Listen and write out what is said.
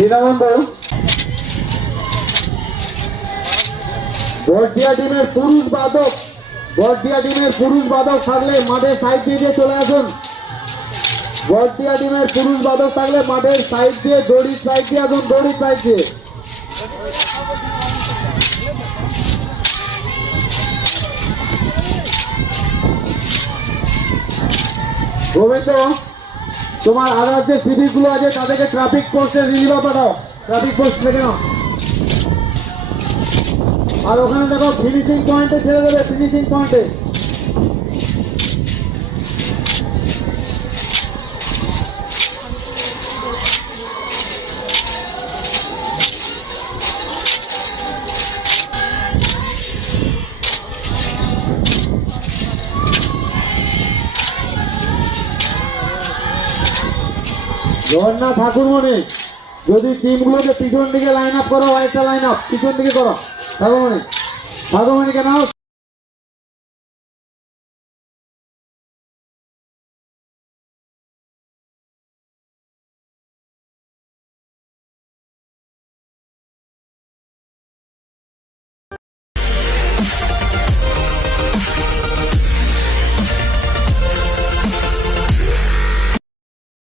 দীনবন্ধু বর্দিয়া টিমের পুরুষ বাদক থাকলে মাঠের সাইড দিয়ে চলে আসুন। বর্দিয়া টিমের পুরুষ বাদক থাকলে মাঠের সাইড দিয়ে দড়ির সাইড দিয়ে আসুন, দড়ির সাইড দিয়ে। গোবিন্দ, তোমার আদার যে সিভিক গুলো আছে তাদেরকে ট্রাফিক পোস্টে রিলিভার পাঠাও, ট্রাফিক পোস্ট থেকে নাও। আর ওখানে দেখো ফিনিশিং পয়েন্টে ছেড়ে দেবে, ফিনিশিং পয়েন্টে। জগন্নাথ ঠাকুরমণি, যদি টিমগুলোকে পিছন দিকে লাইন আপ করো, একটা লাইন আপ পিছন দিকে করো। ঠাকুরমণি, ঠাকুরমণিকে নাও।